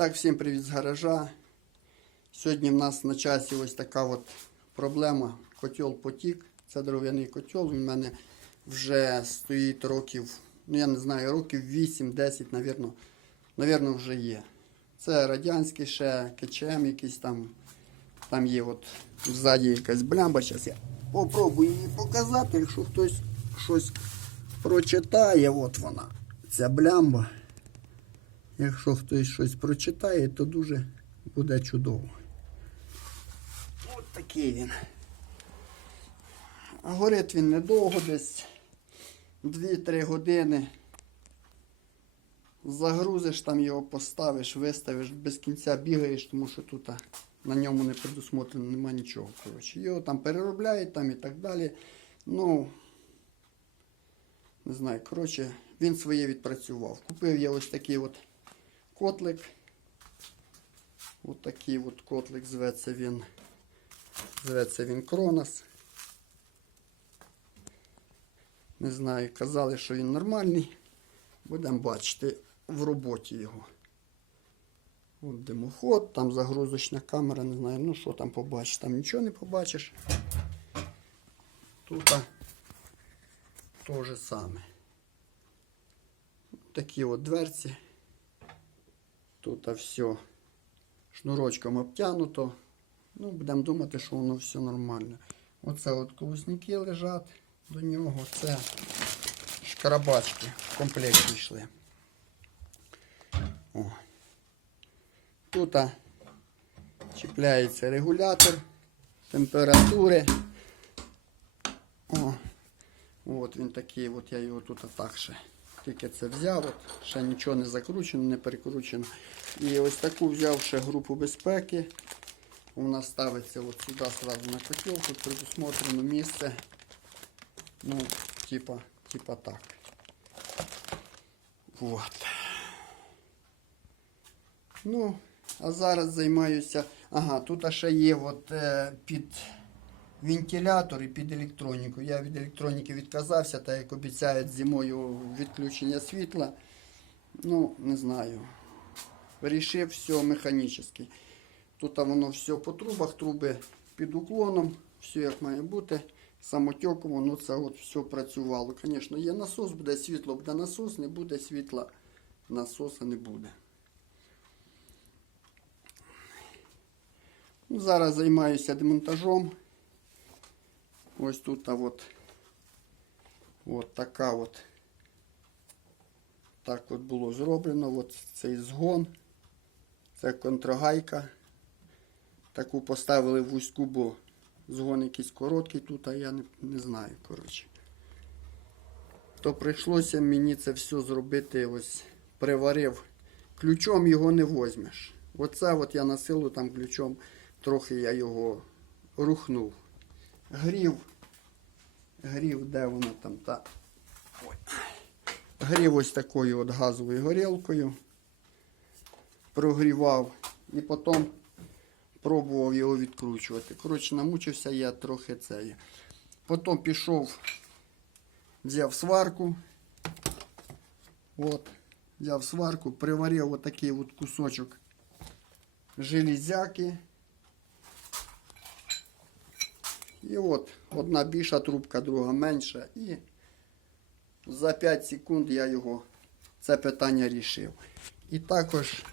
так, всім привіт з гаража. Сьогодні в нас на часі ось така от проблема. Котел потік. Це дров'яний котел. Він в мене вже стоїть років, ну я не знаю, років 8-10, навірно, навірно, вже є. Це радянський ще КЧМ якийсь там. Там є от ззаді якась блямба. Зараз я попробую її показати, якщо хтось щось прочитає, от вона. Ця блямба. Якщо хтось щось прочитає, то дуже буде чудово. От такий він. Горить він недовго, десь 2-3 години. Загрузиш там його, поставиш, виставиш, без кінця бігаєш, тому що тут на ньому не предусмотрено, нема нічого. Коротше. Його там переробляють там і так далі. Ну, не знаю, коротше, він своє відпрацював. Купив я ось такий от котлик. Ось такий от котлик зветься він. Зветься він Кронос. Не знаю, казали, що він нормальний. Будемо бачити в роботі його. От димоход, там загрузочна камера, не знаю, ну що там побачиш, там нічого не побачиш. Тут то же саме. Такі от дверці. Тут все шнурочком обтянуто. Ну, будемо думати, що воно все нормально. Оце от колосники лежать до нього. Це шкарабачки в комплекті йшли. О. Тут чіпляється регулятор температури. О, от він такий, от я його тут так ще. Тільки це взяв, от, ще нічого не закручено, не перекручено. І ось таку взяв ще групу безпеки. Вона ставиться от сюди сразу на котел, тут предусмотрено місце. Ну, типа, типа так. Вот. Ну, а зараз займаюся. Ага, тут ще є от, е, під вентилятор і під електроніку. Я від електроніки відказався, так як обіцяють зимою відключення світла. Ну, не знаю. Вирішив все механічно. Тут воно все по трубах, труби під уклоном, все як має бути. Самотеком воно це от все працювало. Звісно, є насос, буде світло, буде насос, не буде світла, насоса не буде. Ну, зараз займаюся демонтажом. Ось тут от, от така от. Так от було зроблено. От цей згон. Це контрагайка. Таку поставили вузьку, бо згон якийсь короткий тут, а я не, не знаю, коротше. То прийшлося мені це все зробити, ось приварив. Ключом його не возьмеш. Оце от я на силу там ключом трохи я його рухнув. Грів. Грів, де воно там та. Ой. Грів ось такою от газовою горілкою. Прогрівав і потім пробував його відкручувати. Коротше, намучився я трохи це. Потім пішов, взяв сварку. От, взяв сварку, приварив отакий от кусочок железяки. І от одна більша трубка, друга менша. І за 5 секунд я його це питання рішив. І також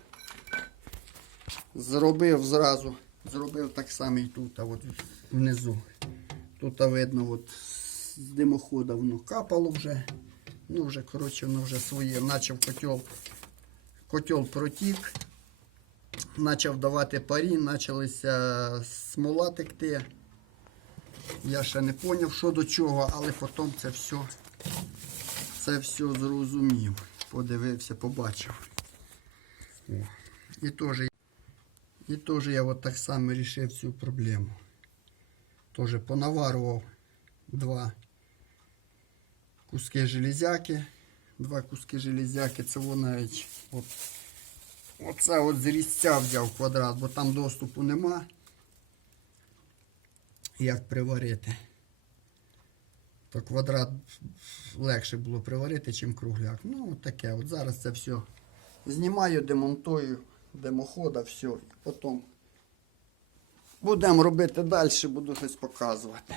зробив зразу, зробив так само і тут, а от внизу. Тут видно, от з димохода воно капало вже. Ну, вже, коротше, воно вже своє. Начав котел, котел протік, почав давати парі, почалися смола текти. Я ще не зрозумів, що до чого, але потім це все, це все зрозумів. Подивився, побачив. О. І теж і теж я от так само вирішив цю проблему. Теж понаварував два куски железяки. Два куски железяки, це навіть от, оце от з різця взяв квадрат, бо там доступу нема. Як приварити. То квадрат легше було приварити, ніж кругляк. Ну, таке. От зараз це все знімаю, демонтую димохода, все. І потім будемо робити далі, буду щось показувати.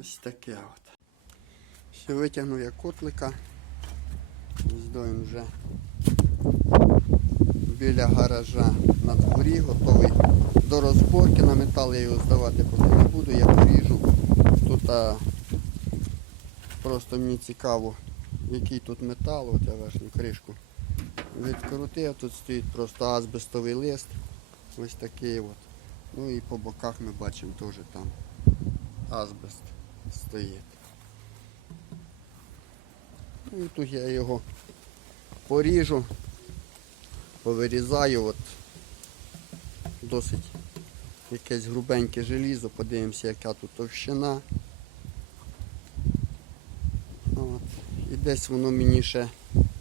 Ось таке от. Ще витягнув я котлика. Ось доїм вже біля гаража на дворі, готовий до розборки. На метал я його здавати поки не буду, я поріжу. Тут а, просто мені цікаво, який тут метал, от я верхню кришку відкрутив, тут стоїть просто азбестовий лист. Ось такий от. Ну і по боках ми бачимо теж там азбест стоїть. Ну і тут я його поріжу, повирізаю, от досить якесь грубеньке желізо, подивимося, яка тут товщина. От. І десь воно мені ще,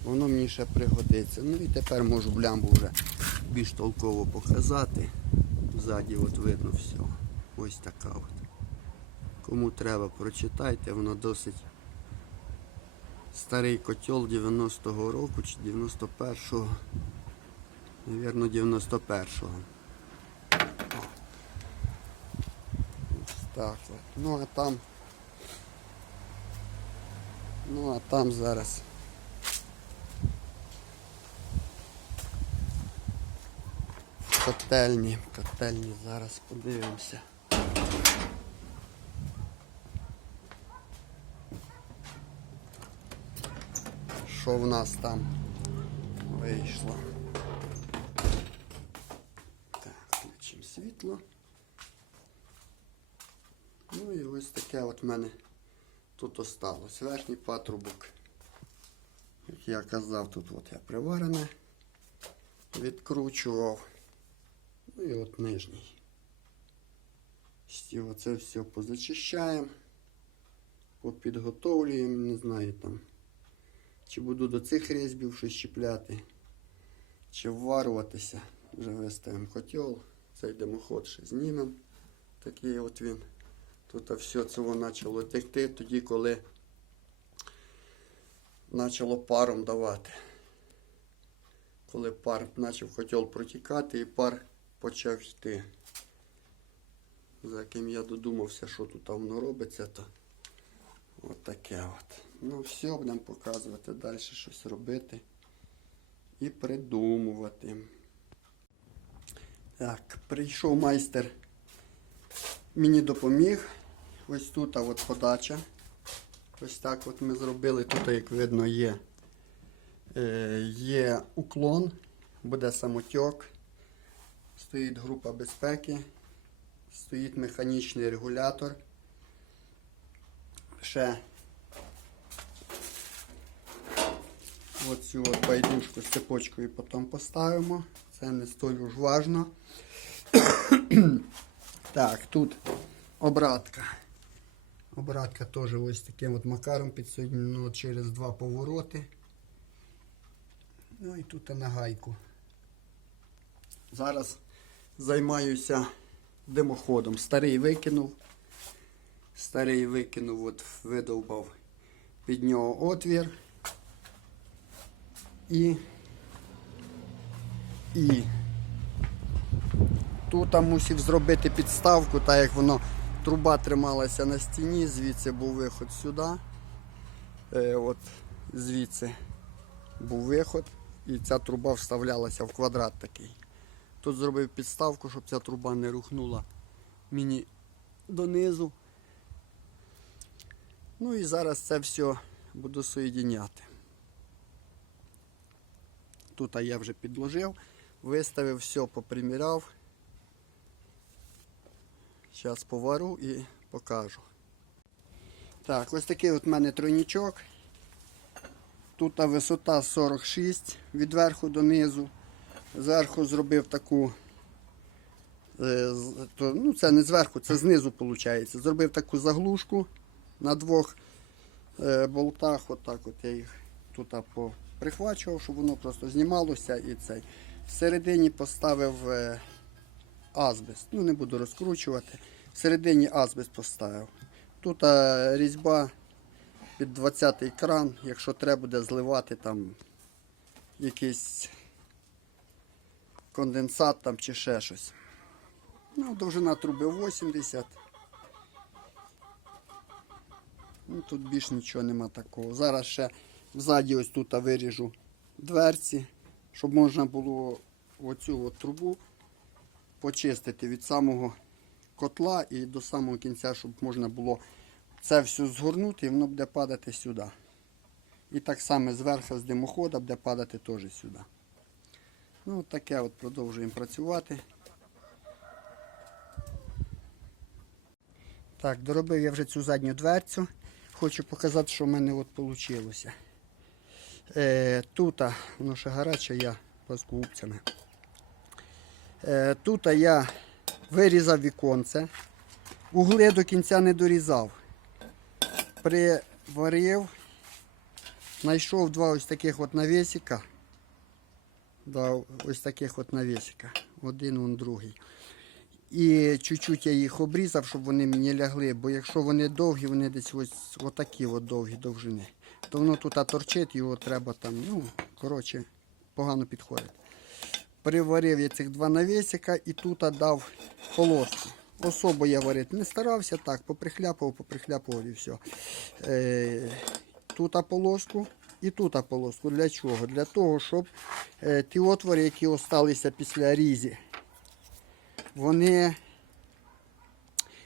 воно мені ще пригодиться. Ну і тепер можу блямбу вже більш толково показати. Ззаді от видно все. Ось така от. Кому треба, прочитайте, воно досить старий котел 90-го року чи 91-го. Навірно, 91-го. Ось так от. Ну а там. Ну а там зараз. Котельні, котельні, зараз подивимося. Що в нас там вийшло? Так, включимо світло. Ну і ось таке от в мене тут осталось. Верхній патрубок. Як я казав, тут от я приварене відкручував. Ну і от нижній. Всі Оце все позачищаємо, попідготовлюємо, не знаю там. Чи буду до цих різьбів щось чіпляти, чи вварюватися. Вже виставимо котел, цей димоход ще знімемо. Такий от він. Тут все це почало текти тоді, коли почало паром давати. Коли пар почав котел протікати і пар почав йти. За яким я додумався, що тут воно робиться, то от таке от. Ну все, будемо показувати далі щось робити і придумувати. Так, прийшов майстер, мені допоміг. Ось тут а от подача. Ось так от ми зробили. Тут, як видно, є, е, є уклон, буде самотьок, стоїть група безпеки, стоїть механічний регулятор. Ще оцю от байдужку з цепочкою потім поставимо. Це не столь уж важно. так, тут обратка. Обратка теж ось таким от макаром підсоединено через два повороти. Ну і тут на гайку. Зараз займаюся димоходом. Старий викинув. Старий викинув, от видовбав під нього отвір. І і тут мусив зробити підставку, так як воно труба трималася на стіні, звідси був виход сюди. Е, от звідси був виход і ця труба вставлялася в квадрат такий. Тут зробив підставку, щоб ця труба не рухнула мені донизу. Ну і зараз це все буду соєдиняти. Тут я вже підложив, виставив все, поприміряв. Зараз повару і покажу. Так, ось такий от в мене тройнічок. Тут висота 46 від верху до низу. Зверху зробив таку, е, ну це не зверху, це знизу виходить. Зробив таку заглушку на двох е, болтах. Отак от я їх тут прихвачував, щоб воно просто знімалося і цей. Всередині поставив е, азбест. Ну, не буду розкручувати. Всередині азбест поставив. Тут е, різьба під 20-й кран, якщо треба буде зливати там якийсь конденсат там чи ще щось. Ну, довжина труби 80. Ну, тут більш нічого нема такого. Зараз ще ззаді ось тут виріжу дверці, щоб можна було оцю от трубу почистити від самого котла і до самого кінця, щоб можна було це все згорнути і воно буде падати сюди. І так само зверху з димохода буде падати теж сюди. Ну, от таке от продовжуємо працювати. Так, доробив я вже цю задню дверцю. Хочу показати, що в мене от вийшло. Е, тут, воно ще гаряче, я з губцями. Е, тут я вирізав віконце, угли до кінця не дорізав. Приварив, знайшов два ось таких от навісика. Два ось таких от навісика. Один, он другий. І чуть-чуть я їх обрізав, щоб вони мені лягли, бо якщо вони довгі, вони десь ось отакі от довгі довжини. То воно тут торчить, його треба там, ну, коротше, погано підходить. Приварив я цих два навісика і тут дав полоску. Особо я варити не старався, так, поприхляпав, поприхляпав і все. Е, тут полоску і тут полоску. Для чого? Для того, щоб е, ті отвори, які залишилися після різі, вони,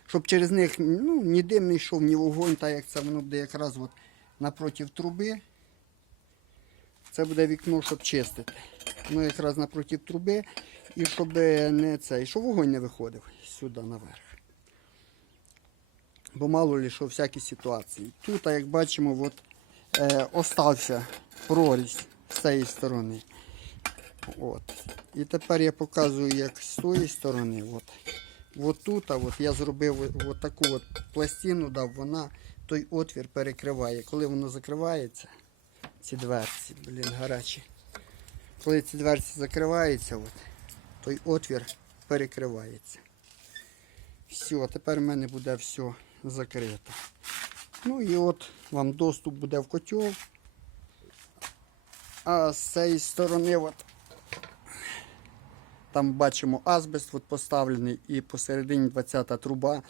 щоб через них ну, ні дим не йшов, ні вогонь, так як це воно буде якраз от напротив труби. Це буде вікно, щоб чистити. Ну, якраз напроти труби, і щоб не цей, щоб вогонь не виходив сюди наверх. Бо мало ли що всякі ситуації. Тут, як бачимо, от, е, остався прорізь з цієї сторони. От. І тепер я показую, як з тої сторони. От. От тут от я зробив от таку от пластину, дав, вона той отвір перекриває. Коли воно закривається, ці дверці, блін, гарячі. Коли ці дверці закриваються, от, той отвір перекривається. Все, тепер в мене буде все закрито. Ну і от вам доступ буде в котел. А з цієї сторони от, там бачимо азбест от поставлений і посередині 20-та труба.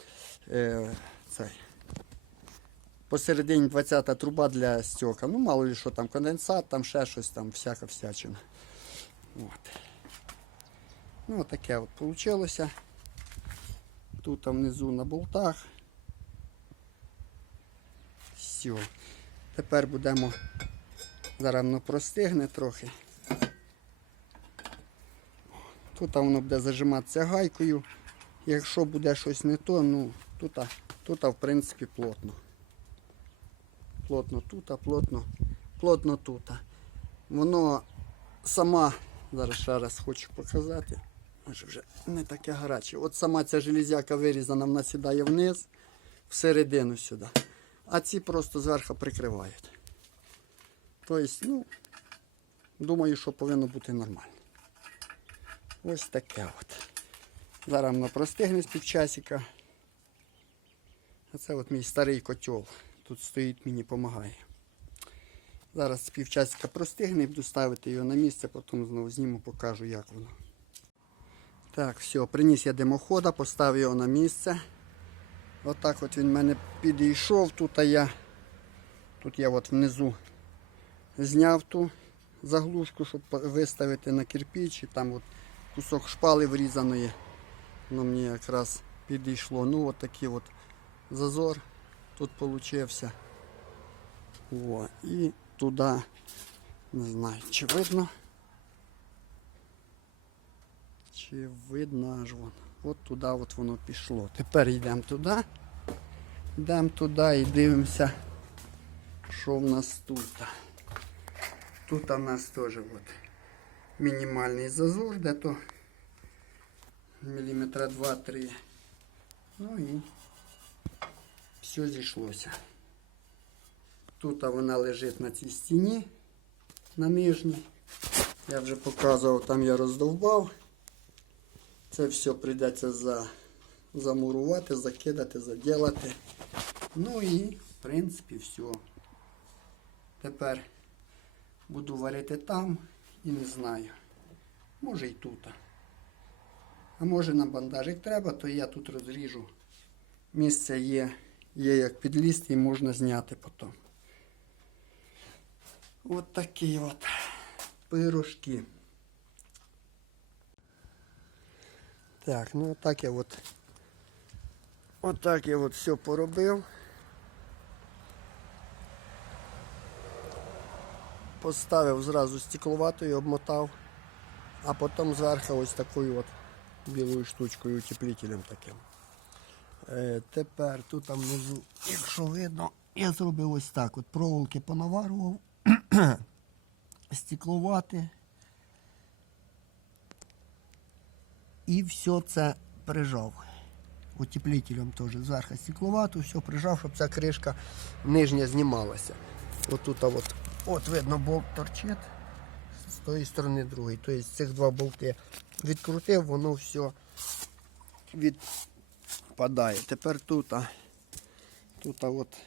Е, посередині 20-та труба для стека. Ну, мало ли що там конденсат, там ще щось, там всяка всячина. От. Ну, таке от вийшло. Тут там внизу на болтах. Все. Тепер будемо, зараз воно простигне трохи. Тут воно буде зажиматися гайкою. Якщо буде щось не то, ну тут, тут в принципі плотно. Плотно тут, плотно, плотно тут. Воно сама, зараз ще раз хочу показати. Може вже не таке гаряче. От сама ця железяка вирізана, вона сідає вниз, всередину сюди. А ці просто зверху прикривають. Тобто, ну, думаю, що повинно бути нормально. Ось таке от. Зараз воно простигне з півчасика. А це от мій старий котел. Тут стоїть, мені допомагає. Зараз півчасика простигне буду ставити його на місце, потім знову зніму, покажу, як воно. Так, все, приніс я димохода, поставив його на місце. Отак от він в мене підійшов. Тут я тут я от внизу зняв ту заглушку, щоб виставити на кирпич. І там от кусок шпали врізаної. Воно мені якраз підійшло. Ну от такий от зазор тут получився. О, і туди, не знаю, чи видно. Чи видно аж вон. От туди от воно пішло. Тепер йдемо туди. Йдемо туди і дивимося, що в нас тут. Тут у нас теж от мінімальний зазор, де то міліметра 2-3. Ну і все зійшлося. Тут вона лежить на цій стіні, на нижній. Я вже показував, там я роздовбав. Це все прийдеться за, замурувати, закидати, заділати. Ну і, в принципі, все. Тепер буду варити там І не знаю. Може і тут. А може на бандажик треба, то я тут розріжу. Місце є, є як підлізти і можна зняти потім. От такі от пирожки. Так, ну так я от. Отак я от все поробив. Поставив зразу стекловатою, обмотав, а потім зверху ось такою от білою штучкою, утеплителем таким. Е, тепер тут там внизу, якщо видно, я зробив ось так. От проволоки понаварував, стекловати. І все це прижав. Утеплителем теж зверху стекловату, все прижав, щоб ця кришка нижня знімалася. От тут от, от видно болт торчить, з тої сторони другий. Тобто цих два болти відкрутив, воно все відпадає. Тепер тут, тут от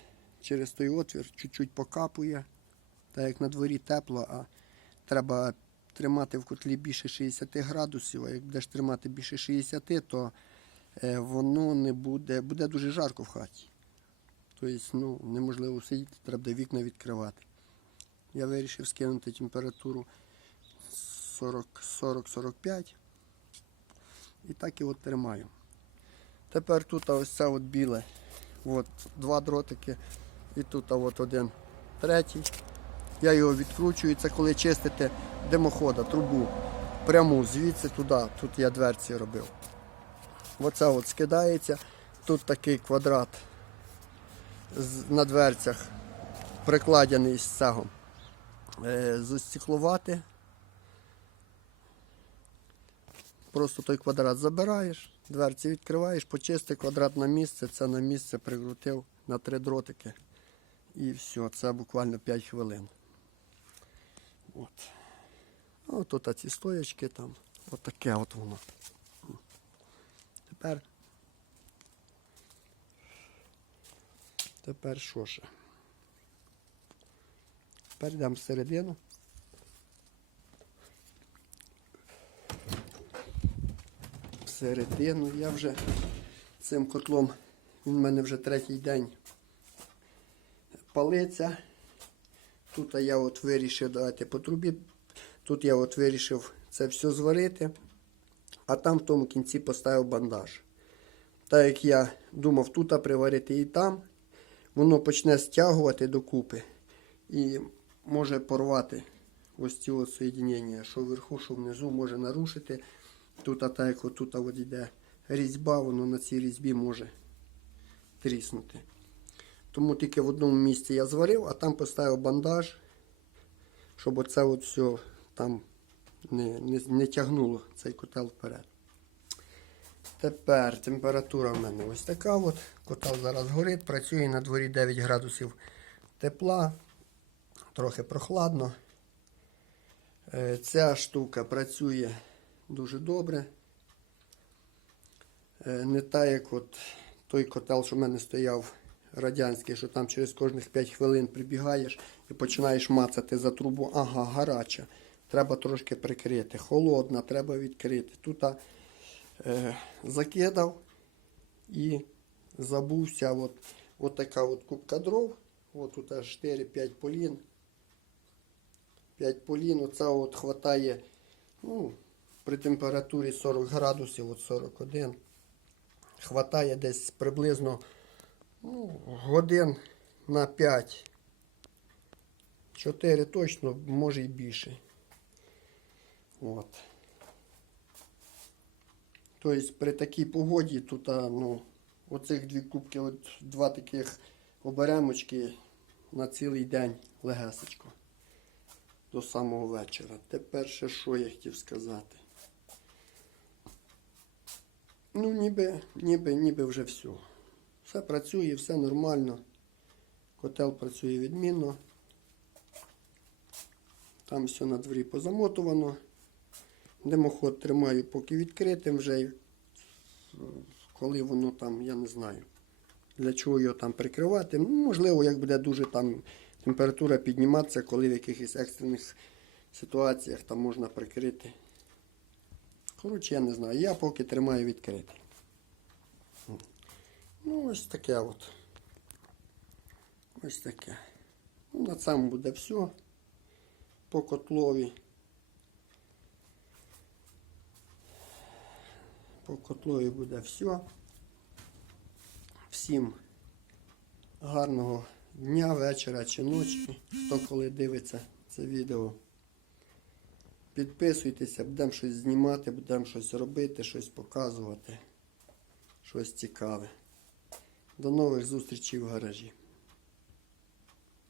через той отвір чуть-чуть покапує. Так як на дворі тепло, а треба тримати в котлі більше 60 градусів, а як будеш тримати більше 60, то е, воно не буде, буде дуже жарко в хаті. Тобто ну, неможливо сидіти, треба вікна відкривати. Я вирішив скинути температуру 40-45 і так і от тримаю. Тепер тут ось це от біле. От, два дротики і тут от один третій. Я його відкручую. Це коли чистите димохода, трубу пряму звідси туди. Тут я дверці робив. Оце от скидається. Тут такий квадрат на дверцях прикладений з цього. Е, Застеклувати. Просто той квадрат забираєш, дверці відкриваєш, почисти квадрат на місце, це на місце прикрутив на три дротики. І все, це буквально 5 хвилин. От. Ну, тут ці стоячки там. От таке от воно. Тепер. Тепер що ще? Тепер йдемо всередину. Всередину я вже цим котлом, він в мене вже третій день палиться. Тут я от вирішив давайте по трубі. Тут я от вирішив це все зварити, а там в тому кінці поставив бандаж. Так як я думав тут приварити і там, воно почне стягувати докупи і може порвати ось ці от соєдинення, що вверху, що внизу може нарушити. Тут, а так як от тут от йде різьба, воно на цій різьбі може тріснути. Тому тільки в одному місці я зварив, а там поставив бандаж, щоб оце от все там не, не, не тягнуло цей котел вперед. Тепер температура в мене ось така. от. Котел зараз горить, працює на дворі 9 градусів тепла, трохи прохладно. Е, Ця штука працює дуже добре. Е, Не так, як от той котел, що в мене стояв радянський, що там через кожних 5 хвилин прибігаєш і починаєш мацати за трубу. Ага, гаряча. Треба трошки прикрити. Холодна, треба відкрити. Тут е, закидав і забувся. От, от така от кубка дров. От тут 4-5 полін. 5 полін. Оце от хватає ну, при температурі 40 градусів, от 41. Хватає десь приблизно ну, годин на 5. 4 точно, може і більше. От. Тобто при такій погоді тут, ну, оцих дві кубки, от два таких оберемочки на цілий день легесечко. До самого вечора. Тепер ще що я хотів сказати. Ну, ніби, ніби, ніби вже все. Все працює, все нормально. Котел працює відмінно. Там все на дворі позамотувано. Димоход тримаю поки відкритим вже. Коли воно там, я не знаю. Для чого його там прикривати. Ну, можливо, як буде дуже там температура підніматися, коли в якихось екстрених ситуаціях там можна прикрити. Коротше, я не знаю. Я поки тримаю відкритий. Ну, ось таке от. Ось таке. Ну, на цьому буде все по котлові. По котлові буде все. Всім гарного дня, вечора чи ночі, хто коли дивиться це відео. Підписуйтеся, будемо щось знімати, будемо щось робити, щось показувати, щось цікаве. До нових зустрічей в гаражі.